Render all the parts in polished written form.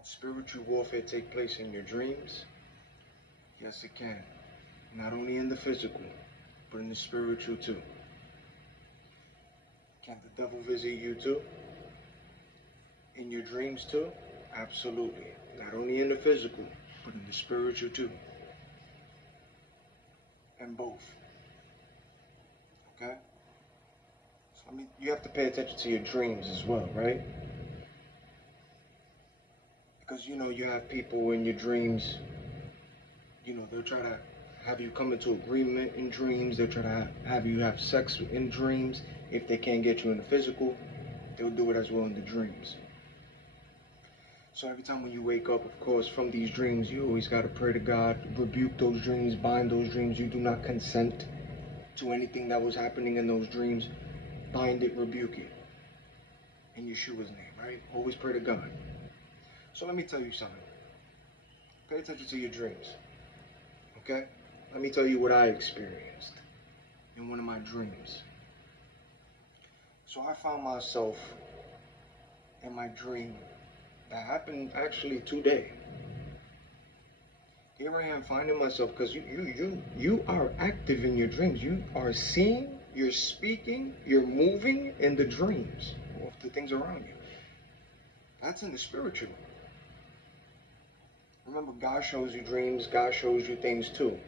Can spiritual warfare take place in your dreams? Yes, it can. Not only in the physical, but in the spiritual too. Can the devil visit you too? In your dreams too? Absolutely. Not only in the physical, but in the spiritual too. And both. Okay? So you have to pay attention to your dreams as well, right? Because you have people in your dreams, they'll try to have you come into agreement in dreams. They'll try to have you have sex in dreams. If they can't get you in the physical, they'll do it as well in the dreams. So every time when you wake up, of course, from these dreams, you always got to pray to God, rebuke those dreams, bind those dreams. You do not consent to anything that was happening in those dreams. Bind it, rebuke it. In Yeshua's name, right? Always pray to God. So let me tell you something. Pay attention to your dreams. Okay? Let me tell you what I experienced in one of my dreams. So I found myself in my dream that happened actually today. Here I am finding myself, because you are active in your dreams. You are seeing, you're speaking, you're moving in the dreams of the things around you. That's in the spiritual. Remember, God shows you dreams. God shows you things too.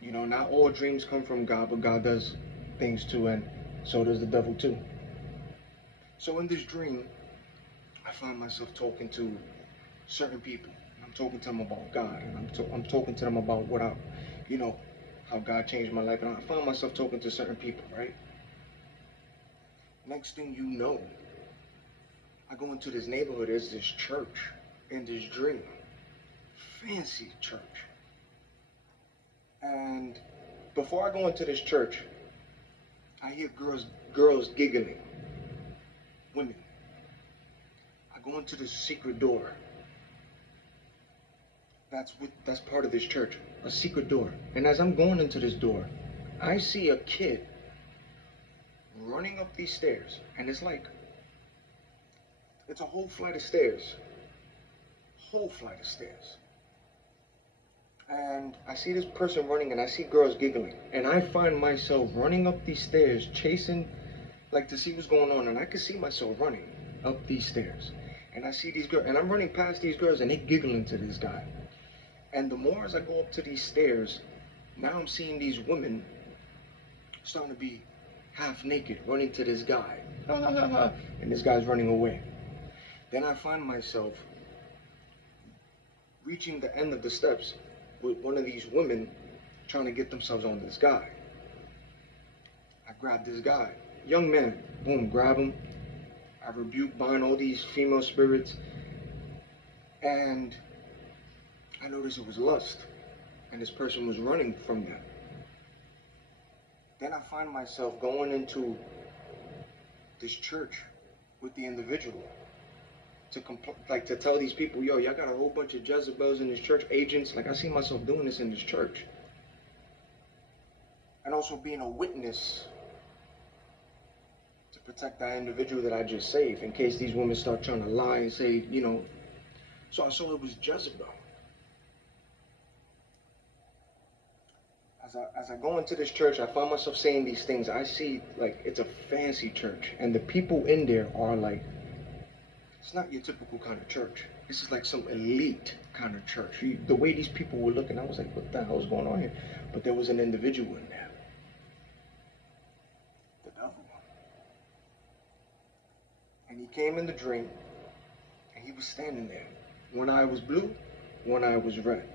Not all dreams come from God, but God does things too, and so does the devil too. So in this dream, I find myself talking to certain people. I'm talking to them about God, and I'm talking to them about what how God changed my life, and I find myself talking to certain people, right? Next thing you know, I go into this neighborhood. There's this church in this dream. Fancy church. And before I go into this church, I hear girls giggling. Women. I go into this secret door. That's part of this church. A secret door. And as I'm going into this door, I see a kid running up these stairs. And it's a whole flight of stairs. Whole flight of stairs. And I see this person running, and I see girls giggling. And I find myself running up these stairs, chasing, to see what's going on. And I can see myself running up these stairs. And I see these girls, and I'm running past these girls, and they giggling to this guy. And the more as I go up to these stairs, now I'm seeing these women starting to be half naked, running to this guy. Ha, ha, ha, ha. And this guy's running away. Then I find myself reaching the end of the steps with one of these women trying to get themselves on this guy. I grab this guy, young man, boom, grab him. I rebuke, bind all these female spirits, and I noticed it was lust, and this person was running from them. Then I find myself going into this church with the individual to tell these people, yo, y'all got a whole bunch of Jezebels in this church, agents. I see myself doing this in this church. And also being a witness to protect that individual that I just saved, in case these women start trying to lie and say, So I saw it was Jezebel. As I go into this church, I find myself saying these things. I see, it's a fancy church, and the people in there are it's not your typical kind of church. This is some elite kind of church. The way these people were looking, I was like, what the hell is going on here? But there was an individual in there. The devil. And he came in the dream, and he was standing there. One eye was blue, one eye was red.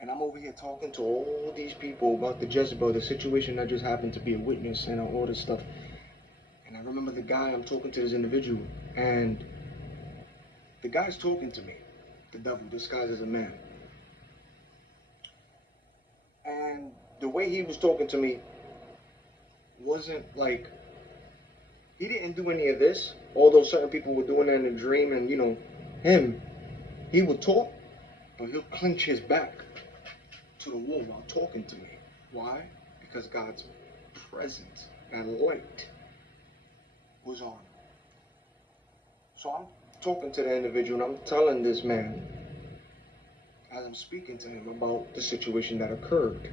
And I'm over here talking to all these people about the Jezebel, the situation. I just happened to be a witness and all this stuff. And I remember the guy, I'm talking to this individual, and the guy's talking to me. The devil disguised as a man. And the way he was talking to me wasn't he didn't do any of this, although certain people were doing that in the dream, and he would talk, but he'll clench his back to the wall while talking to me. Why? Because God's presence and light was on. So talking to the individual, and I'm telling this man, as I'm speaking to him about the situation that occurred.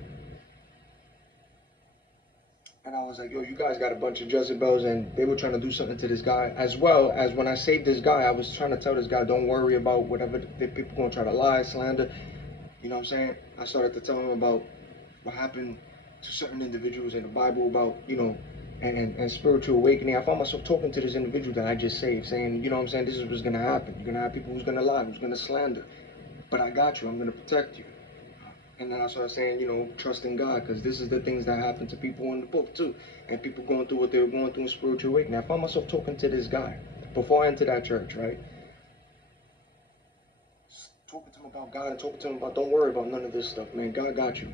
And I was like, yo, you guys got a bunch of Jezebels, and they were trying to do something to this guy. As well as when I saved this guy, I was trying to tell this guy, don't worry about whatever the people going to try to lie, slander. You know what I'm saying? I started to tell him about what happened to certain individuals in the Bible about, and spiritual awakening. I found myself talking to this individual that I just saved, saying, you know what I'm saying, this is what's going to happen. You're going to have people who's going to lie, who's going to slander. But I got you. I'm going to protect you. And then I started saying, trust in God, because this is the things that happen to people in the book too. And people going through what they were going through in spiritual awakening. I found myself talking to this guy before I entered that church, right? Talking to him about God and talking to him about, don't worry about none of this stuff, man. God got you.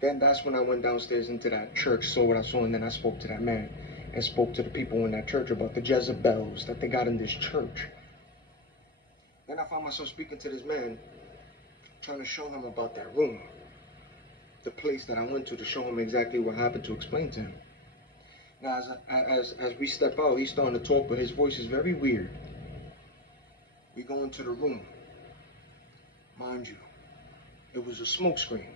Then that's when I went downstairs into that church, saw what I saw, and then I spoke to that man and spoke to the people in that church about the Jezebels that they got in this church. Then I found myself speaking to this man, trying to show him about that room, the place that I went to show him exactly what happened, to explain to him. Now, as we step out, he's starting to talk, but his voice is very weird. We go into the room. Mind you, it was a smoke screen.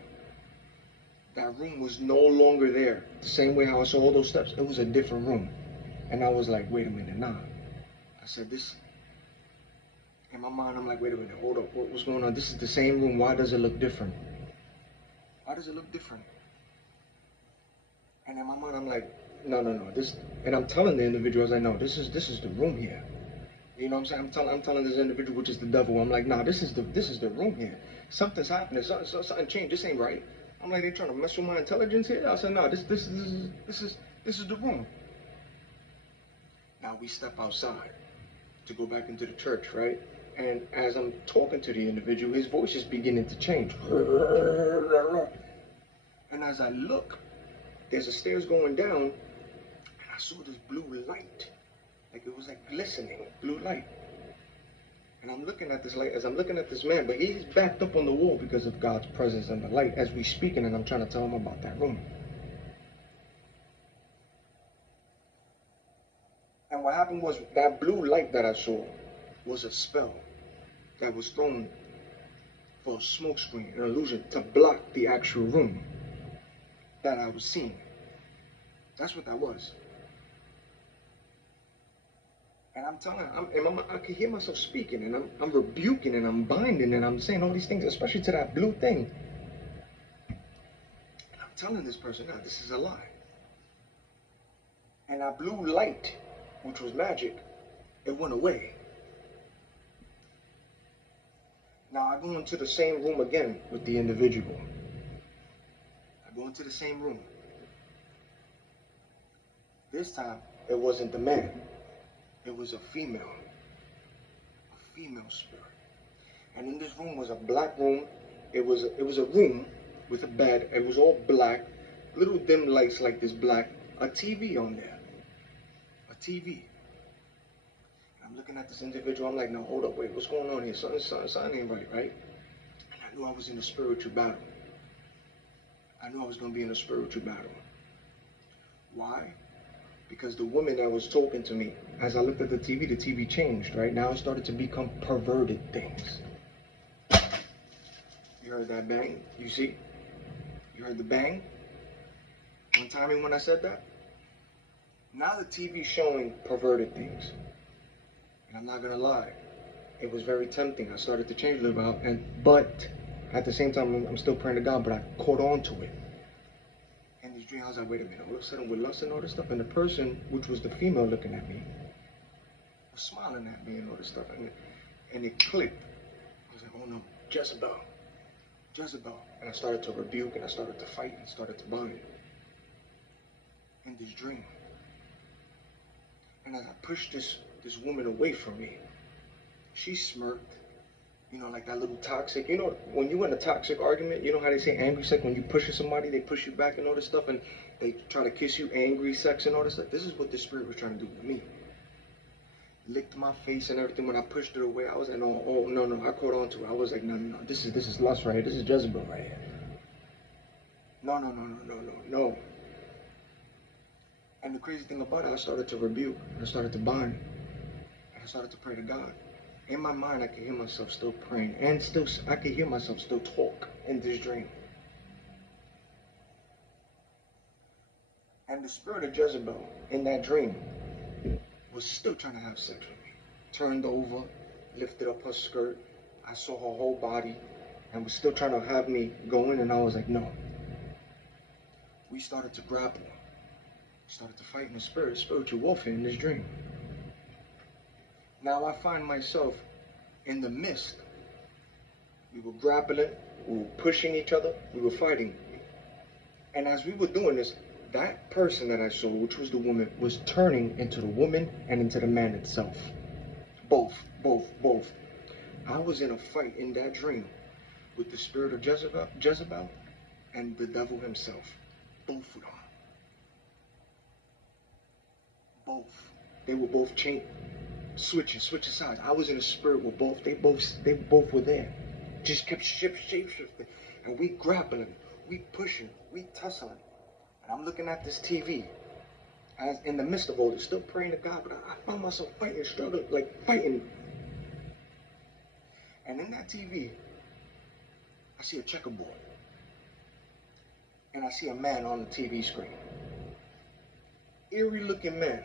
That room was no longer there. The same way how I saw all those steps, it was a different room. And I was like, wait a minute, nah. I said, this, in my mind, I'm like, wait a minute, hold up, what's going on? This is the same room, why does it look different? Why does it look different? And in my mind, I'm like, no, this, and I'm telling the individual, I was like, no, this is the room here. You know what I'm saying? I'm telling this individual, which is the devil. I'm like, nah, this is the room here. Something's happening. Something changed. This ain't right. I'm like, they trying to mess with my intelligence here. I said, no, this is the room. Now we step outside to go back into the church, right? And as I'm talking to the individual, his voice is beginning to change. And as I look, there's a stairs going down, and I saw this blue light. Like it was like glistening, blue light. And I'm looking at this light as I'm looking at this man, but he's backed up on the wall because of God's presence and the light as we speaking, and I'm trying to tell him about that room. And what happened was that blue light that I saw was a spell that was thrown for a smoke screen, an illusion to block the actual room that I was seeing. That's what that was. And I'm telling I can hear myself speaking, and I'm rebuking, and I'm binding, and I'm saying all these things, especially to that blue thing. And I'm telling this person, no, this is a lie. And that blue light, which was magic, it went away. Now I go into the same room again with the individual. I go into the same room. This time, it wasn't the man. It was a female spirit. And in this room was a black room. It was a room with a bed. It was all black, little dim lights like this black, a TV on there, a TV. And I'm looking at this individual. I'm like, no, hold up, wait, what's going on here? Something ain't right, right? And I knew I was in a spiritual battle. I knew I was going to be in a spiritual battle. Why? Because the woman that was talking to me, as I looked at the TV changed, right? Now it started to become perverted things. You heard that bang? You see? You heard the bang? On timing when I said that? Now the TV's showing perverted things. And I'm not gonna lie, it was very tempting. I started to change a little bit, but at the same time, I'm still praying to God, but I caught on to it. And this dream, I was like, wait a minute, all of a sudden with lust and all this stuff, and the person, which was the female looking at me, was smiling at me and all this stuff, and it clicked. I was like, oh no, Jezebel. And I started to rebuke, and I started to fight, and started to bind in this dream. And as I pushed this woman away from me, she smirked, like that little toxic, when you're in a toxic argument, you know how they say angry sex, when you push somebody, they push you back and all this stuff, and they try to kiss you, angry sex and all this stuff. This is what the spirit was trying to do to me. Licked my face and everything. When I pushed it away, I was like, no, I caught on to it. I was like, no, this is lust right here. This is Jezebel right here. No. And the crazy thing about it, I started to rebuke. I started to bind. I I started to pray to God. In my mind, I could hear myself still praying, and still I could hear myself still talk in this dream. And the spirit of Jezebel in that dream was still trying to have sex with me. Turned over, lifted up her skirt. I saw her whole body and was still trying to have me go in, and I was like, no. We started to grapple. Started to fight in the spirit, spiritual warfare in this dream. Now I find myself in the midst. We were grappling, we were pushing each other, we were fighting. And as we were doing this, that person that I saw, which was the woman, was turning into the woman and into the man itself. Both. I was in a fight in that dream with the spirit of Jezebel and the devil himself. Both of them. Both. They were both switching sides. I was in a spirit with both. They both were there. Just kept shape-shifting. And we grappling, we pushing, we tussling. And I'm looking at this TV. As in the midst of all this, still praying to God, but I found myself fighting, struggling, like fighting. And in that TV, I see a checkerboard. And I see a man on the TV screen. Eerie looking man.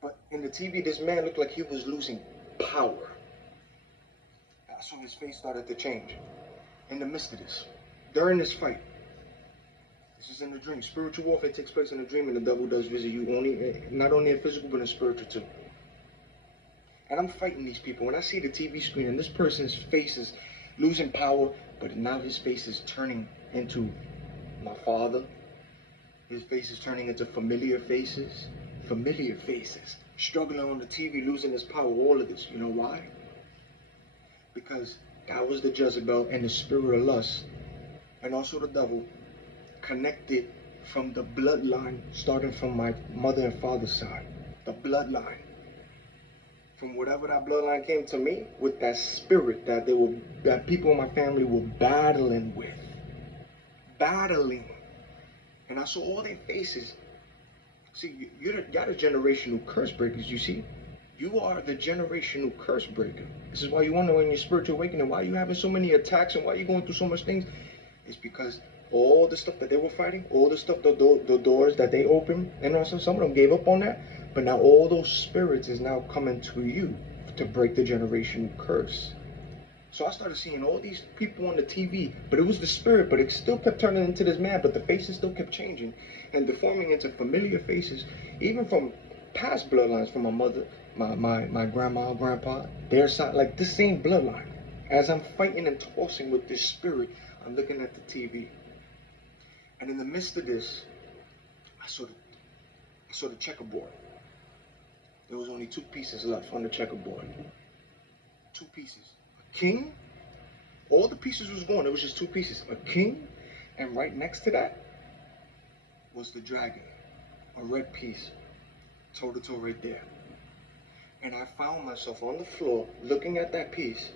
But in the TV, this man looked like he was losing power. I saw his face started to change. In the midst of this, during this fight, this is in the dream. Spiritual warfare takes place in a dream, and the devil does visit you not only in physical, but in spiritual too. And I'm fighting these people. When I see the TV screen and this person's face is losing power, but now his face is turning into my father. His face is turning into familiar faces. Struggling on the TV, losing his power, all of this. You know why? Because that was the Jezebel and the spirit of lust, and also the devil, connected from the bloodline, starting from my mother and father's side. The bloodline. From whatever that bloodline came to me, with that spirit that people in my family were battling with. And I saw all their faces. See, you're the generational curse breakers, you see? You are the generational curse breaker. This is why you wonder in your spiritual awakening, why you having so many attacks and why you going through so much things. It's because all the stuff that they were fighting, all the stuff, the doors that they opened, and also some of them gave up on that. But now all those spirits is now coming to you to break the generational curse. So I started seeing all these people on the TV, but it was the spirit, but it still kept turning into this man, but the faces still kept changing and deforming into familiar faces, even from past bloodlines, from my mother, my grandma, grandpa, their side, like this same bloodline. As I'm fighting and tossing with this spirit, I'm looking at the TV. And in the midst of this, I saw the checkerboard. There was only 2 pieces left on the checkerboard. 2 pieces. A king. All the pieces was gone. It was just 2 pieces. A king, and right next to that was the dragon. A red piece. Toe to toe right there. And I found myself on the floor looking at that piece.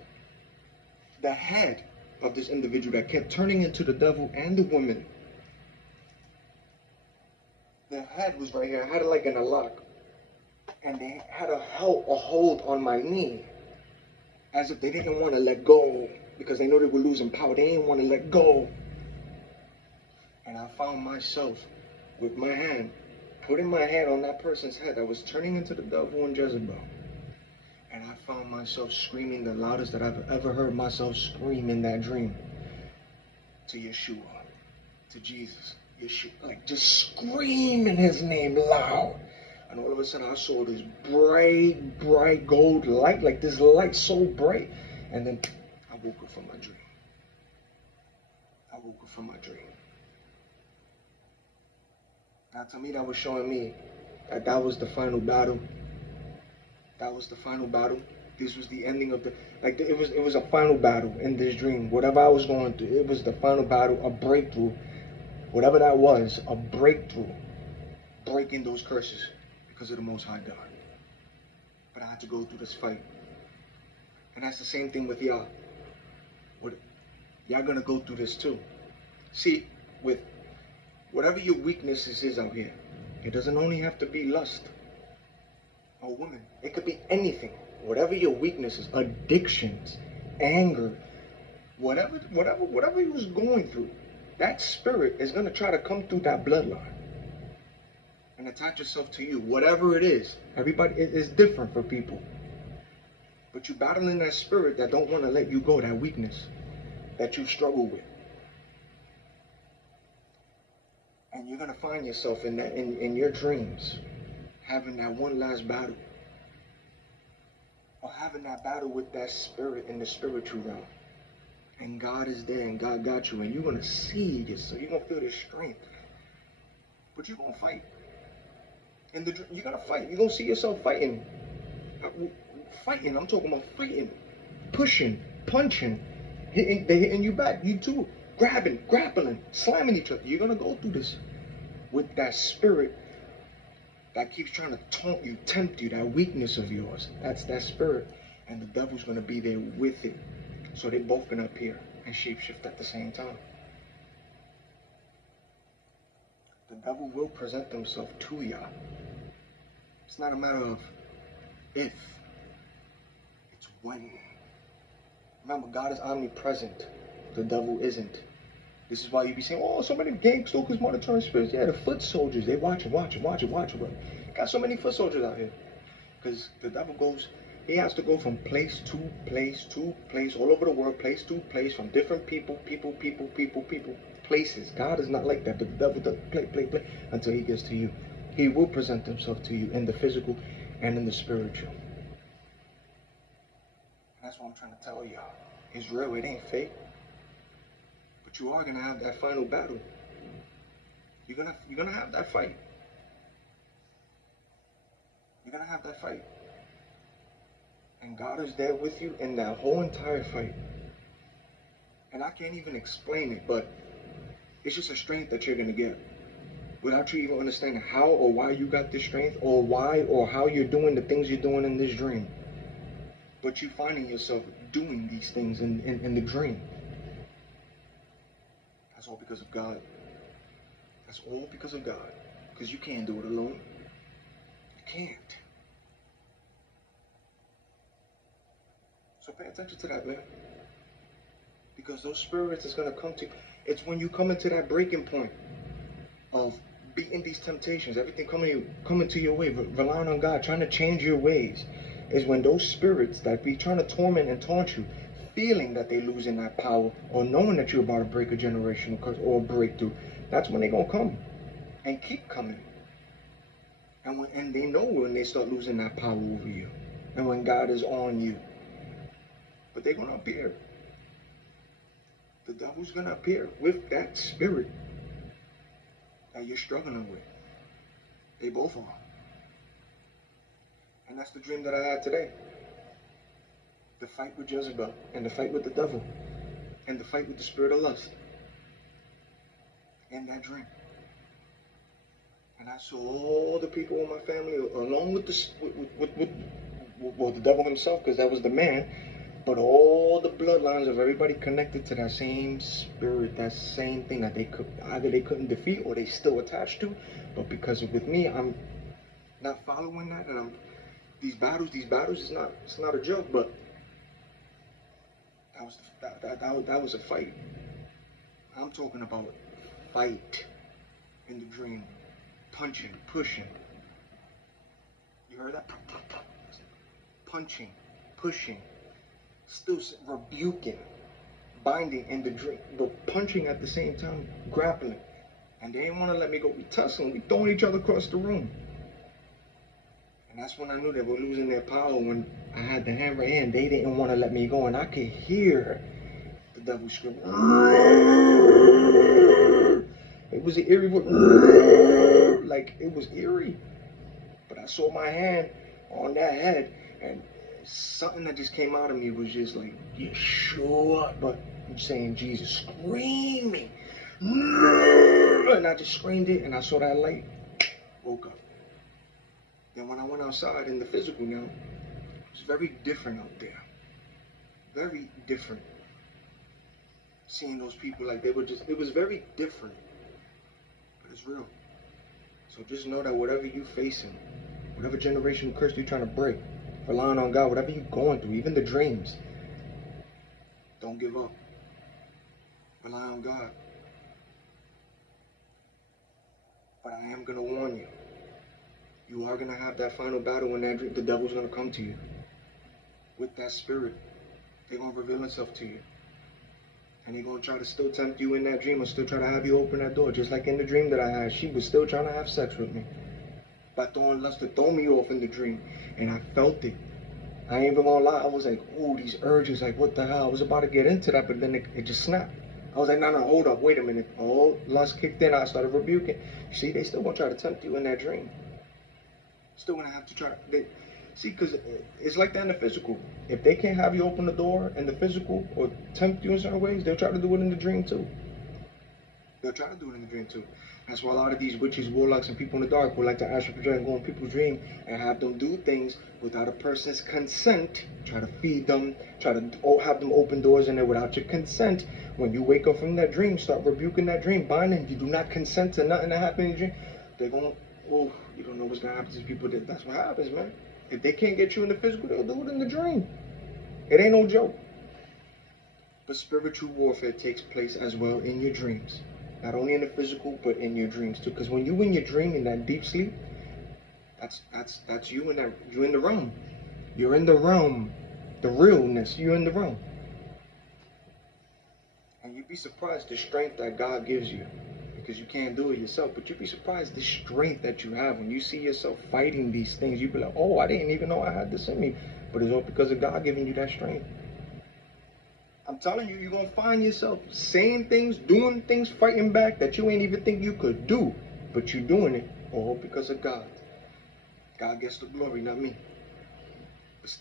The head of this individual that kept turning into the devil and the woman. The head was right here. I had it like in a lock. And they had a hold on my knee, as if they didn't want to let go, because they know they were losing power. They didn't want to let go. And I found myself with my hand, putting my hand on that person's head that was turning into the devil and Jezebel. And I found myself screaming the loudest that I've ever heard myself scream in that dream. To Yeshua, to Jesus, Yeshua, like just screaming his name loud. And all of a sudden I saw this bright gold light, like this light so bright. And then I woke up from my dream. Now to me, that was showing me that was the final battle. This was the ending of it was a final battle in this dream. Whatever I was going through, it was the final battle, a breakthrough. Whatever that was, a breakthrough. Breaking those curses. Because of the Most High God. But I had to go through this fight. And that's the same thing with y'all. Y'all gonna go through this too. See, with whatever your weaknesses is out here, it doesn't only have to be lust. or woman. It could be anything. Whatever your weaknesses, addictions, anger, whatever he was going through, that spirit is gonna try to come through that bloodline and attach itself to you. Whatever it is, everybody it is different for people. But you battling that spirit that don't want to let you go, that weakness that you struggle with. And you're gonna find yourself in that in your dreams, having that one last battle. Or having that battle with that spirit in the spiritual realm. And God is there and God got you. And you're gonna see yourself. You're gonna feel this strength. But you're gonna fight. And you're gonna fight. You're gonna see yourself fighting. Fighting. I'm talking about fighting. Pushing, punching, they're hitting you back. You too. Grabbing, grappling, slamming each other. You're gonna go through this with that spirit that keeps trying to taunt you, tempt you, that weakness of yours. That's that spirit. And the devil's gonna be there with it. So they're both gonna appear and shapeshift at the same time. The devil will present himself to y'all. It's not a matter of if, it's when. Remember, God is omnipresent. The devil isn't. This is why you be saying, oh, so many gang stalkers, monitoring spirits. Yeah, the foot soldiers, they watching. But got so many foot soldiers out here. Because the devil goes, he has to go from place to place to place, all over the world, place to place, from different people, places. God is not like that, but the devil doesn't play until he gets to you. He will present himself to you in the physical and in the spiritual. That's what I'm trying to tell y'all. It's real, it ain't fake. But you are gonna have that final battle. You're gonna have that fight. You're gonna have that fight. And God is there with you in that whole entire fight. And I can't even explain it, but it's just a strength that you're gonna get. Without you even understanding how or why you got this strength, or why or how you're doing the things you're doing in this dream. But you finding yourself doing these things in the dream. That's all because of God. That's all because of God. Because you can't do it alone. You can't. So pay attention to that, man. Because those spirits is going to come to you. It's when you come into that breaking point of beating these temptations, everything coming to your way, relying on God, trying to change your ways, is when those spirits that be trying to torment and taunt you, feeling that they're losing that power, or knowing that you're about to break a generational curse or a breakthrough, that's when they're going to come and keep coming. And they know when they start losing that power over you and when God is on you. But they're going to appear. The devil's going to appear with that spirit that you're struggling with. They both are. And that's the dream that I had today. The fight with Jezebel, and the fight with the devil, and the fight with the spirit of lust. In that dream. And I saw all the people in my family, along with the devil himself, because that was the man, but all the bloodlines of everybody connected to that same spirit, that same thing that either they couldn't defeat or they still attached to. But because with me, I'm not following that, and these battles, it's not a joke, but that was a fight. I'm talking about fight in the dream, punching, pushing. You heard that? Punching, pushing, still rebuking, binding in the dream, but punching at the same time, grappling. And they didn't want to let me go. We tussling, we throwing each other across the room. And that's when I knew they were losing their power. When I had the hammer in, they didn't want to let me go. And I could hear the devil scream. It was an eerie voice. Like, it was eerie. But I saw my hand on that head, and something that just came out of me was just like, Yeshua, but I'm saying Jesus, screaming. And I just screamed it, and I saw that light, woke up. Then when I went outside in the physical now, it was very different out there. Very different. Seeing those people, like, it was very different. But it's real. So just know that whatever you're facing, Whatever generational curse you're trying to break, relying on God, whatever you're going through, even the dreams, don't give up. Rely on God. But I am going to warn you. You are going to have that final battle when that dream, the devil's going to come to you. With that spirit, they're going to reveal himself to you. And he's going to try to still tempt you in that dream, or still try to have you open that door. Just like in the dream that I had, she was still trying to have sex with me. By throwing lust to throw me off in the dream. And I felt it. I ain't even gonna lie, I was like, ooh, these urges, like what the hell? I was about to get into that, but then it just snapped. I was like, no, hold up, wait a minute. Oh, lust kicked in, I started rebuking. See, they still gonna try to tempt you in that dream. Still gonna have to try to, see, because it's like that in the physical. If they can't have you open the door in the physical or tempt you in certain ways, they'll try to do it in the dream too. They'll try to do it in the dream too. That's why a lot of these witches, warlocks, and people in the dark would like to astral project and go in people's dream and have them do things without a person's consent. Try to feed them, try to have them open doors in there without your consent. When you wake up from that dream, start rebuking that dream, binding. You do not consent to nothing that happened in your dream. They're going, oh, you don't know what's going to happen to these people. That's what happens, man. If they can't get you in the physical, they'll do it in the dream. It ain't no joke. But spiritual warfare takes place as well in your dreams. Not only in the physical, but in your dreams too. Because when you in your dream, in that deep sleep, that's you in that, you're in the realm. You're in the realm. The realness, you're in the realm. And you'd be surprised the strength that God gives you. Because you can't do it yourself. But you'd be surprised the strength that you have when you see yourself fighting these things. You'd be like, oh, I didn't even know I had this in me. But it's all because of God giving you that strength. I'm telling you, you're going to find yourself saying things, doing things, fighting back that you ain't even think you could do. But you're doing it all because of God. God gets the glory, not me. But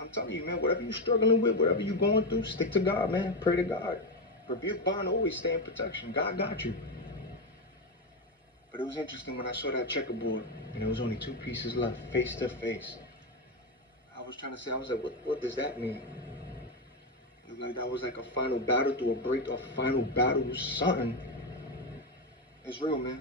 I'm telling you, man, whatever you're struggling with, whatever you're going through, stick to God, man. Pray to God. Rebuke, bond, always stay in protection. God got you. But it was interesting when I saw that checkerboard and there was only 2 pieces left, face to face. I was trying to say, I was like, what does that mean? Like that was like a final battle through a final battle with something. It's real, man.